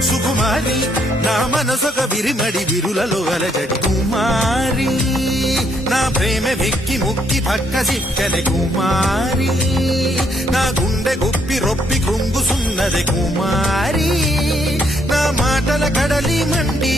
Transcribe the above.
సుకుమారి నా మనసొక విరిమడి విరులలో అలజడి కుమారి నా ప్రేమ వెక్కి ముక్కి పక్క సిక్కని కుమారి నా గుండె గుప్పి రొప్పి కృంగుసున్నది కుమారి నా మాటల కడలి మండి